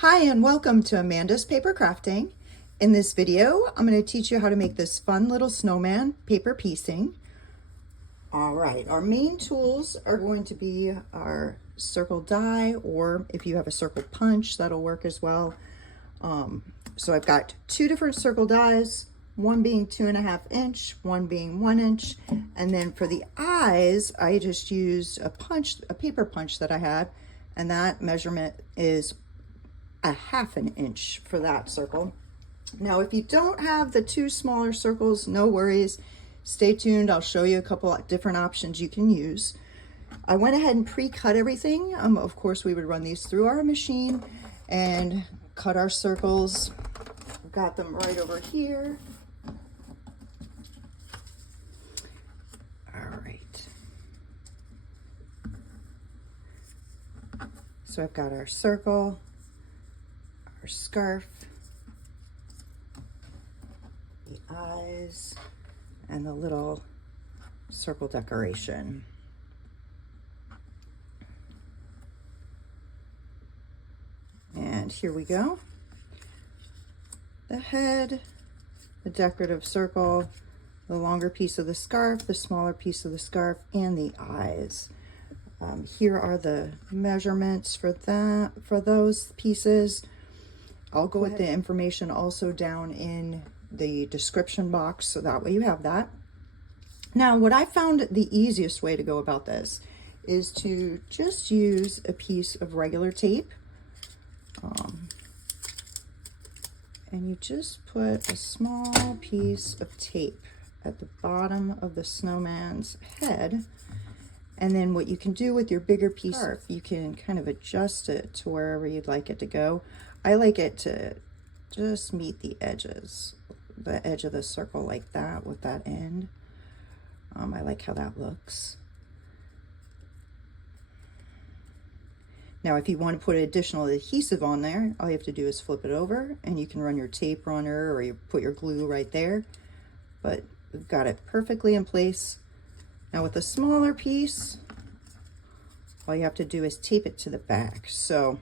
Hi and welcome to Amanda's Paper Crafting. In this video, I'm going to teach you how to make this fun little snowman paper piecing. All right, our main tools are going to be our circle die, or if you have a circle punch, that'll work as well. So I've got two different circle dies, one being 2.5 inch, one being 1 inch. And then for the eyes, I just used a paper punch that I had, and that measurement is 1/2 inch for that circle. Now, if you don't have the two smaller circles, no worries. Stay tuned. I'll show you a couple of different options you can use. I went ahead and pre-cut everything. Of course, we would run these through our machine and cut our circles. Got them right over here. All right. So I've got our circle, our scarf, the eyes, and the little circle decoration. And here we go. The head, the decorative circle, the longer piece of the scarf, the smaller piece of the scarf, and the eyes. Here are the measurements for those pieces. I'll go with the information also down in the description box, so that way you have that. Now, what I found the easiest way to go about this is to just use a piece of regular tape. And you just put a small piece of tape at the bottom of the snowman's head. And then what you can do with your bigger piece, you can kind of adjust it to wherever you'd like it to go. I like it to just meet the edges, the edge of the circle like that with that end. I like how that looks. Now, if you want to put additional adhesive on there, all you have to do is flip it over and you can run your tape runner or you put your glue right there. But we've got it perfectly in place. Now with a smaller piece, all you have to do is tape it to the back. So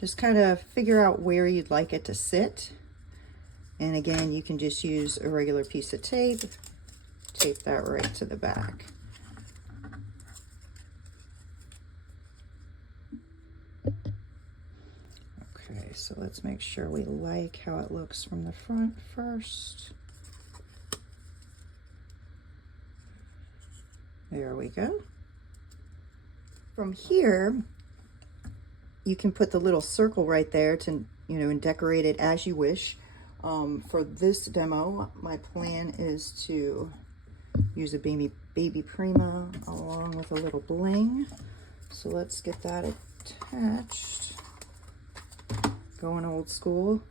just kind of figure out where you'd like it to sit. And again, you can just use a regular piece of tape, tape that right to the back. Okay, so let's make sure we like how it looks from the front first. There we go. From here, you can put the little circle right there to, and decorate it as you wish. For this demo, my plan is to use a baby prima along with a little bling. So let's get that attached. Going old school,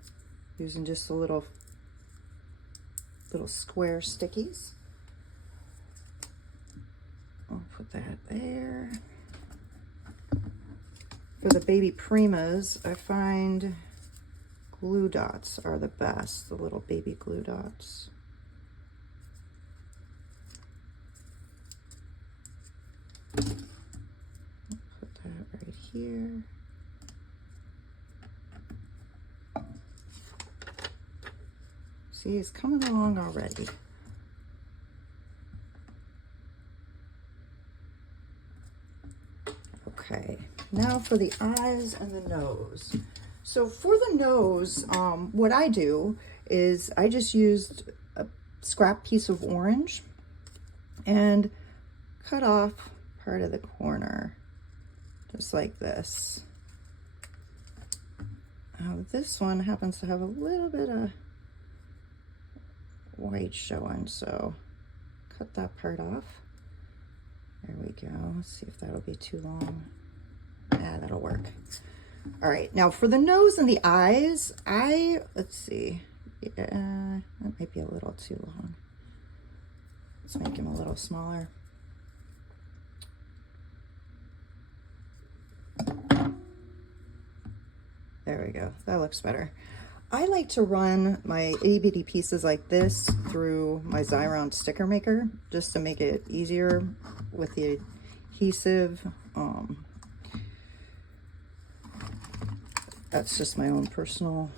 using just a little square stickies. I'll put that there. For the baby primas, I find glue dots are the best, the little baby glue dots. Put that right here. See, it's coming along already. Okay, now for the eyes and the nose. So for the nose, what I do is I just used a scrap piece of orange and cut off part of the corner, just like this. This one happens to have a little bit of white showing, so cut that part off. There we go. Let's see if that'll be too long. Yeah, that'll work. All right, now for the nose and the eyes, let's see. Yeah, that might be a little too long. Let's make him a little smaller. There we go. That looks better. I like to run my itty-bitty pieces like this through my Xyron sticker maker just to make it easier with the adhesive. That's just my own personal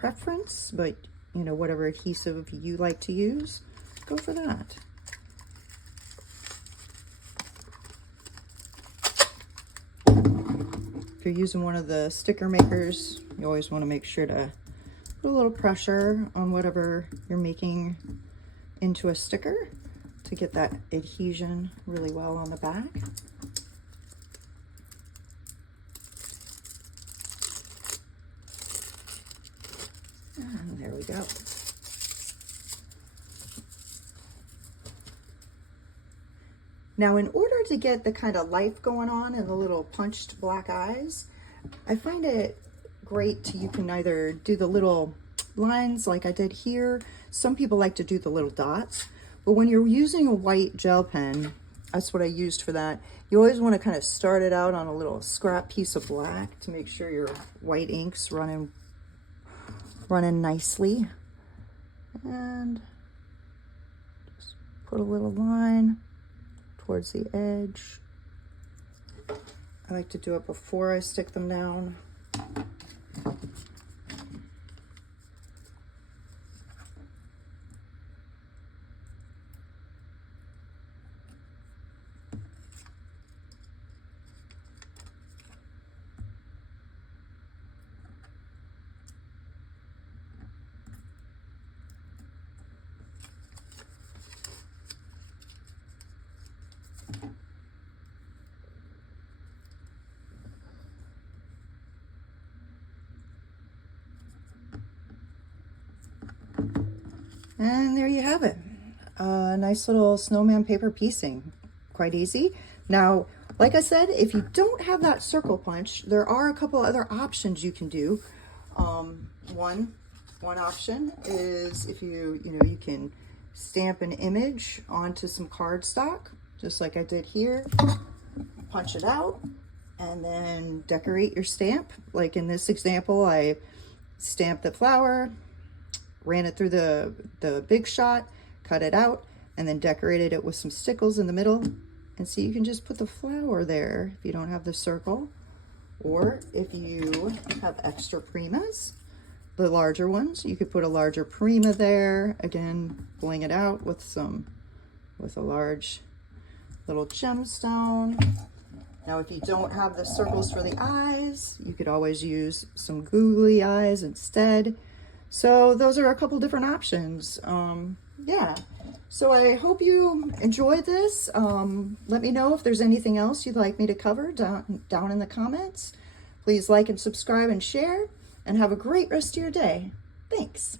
preference, but you know, whatever adhesive you like to use, go for that. If you're using one of the sticker makers, you always want to make sure to put a little pressure on whatever you're making into a sticker to get that adhesion really well on the back. And there we go. Now, in order to get the kind of life going on in the little punched black eyes, I find it great you can either do the little lines like I did here. Some people like to do the little dots, but when you're using a white gel pen, that's what I used for that. You always want to kind of start it out on a little scrap piece of black to make sure your white ink's running nicely. And just put a little line towards the edge. I like to do it before I stick them down. And there you have it. A nice little snowman paper piecing. Quite easy. Now, like I said, if you don't have that circle punch, there are a couple other options you can do. One option is if you can stamp an image onto some cardstock, just like I did here. Punch it out and then decorate your stamp. Like in this example, I stamped the flower, ran it through the big shot, cut it out, and then decorated it with some stickles in the middle. And so you can just put the flower there if you don't have the circle. Or if you have extra primas, the larger ones, you could put a larger prima there. Again, bling it out with a large little gemstone. Now, if you don't have the circles for the eyes, you could always use some googly eyes instead. So those are a couple different options. Yeah, so I hope you enjoyed this. Let me know if there's anything else you'd like me to cover down in the comments. Please like and subscribe and share, and have a great rest of your day. Thanks.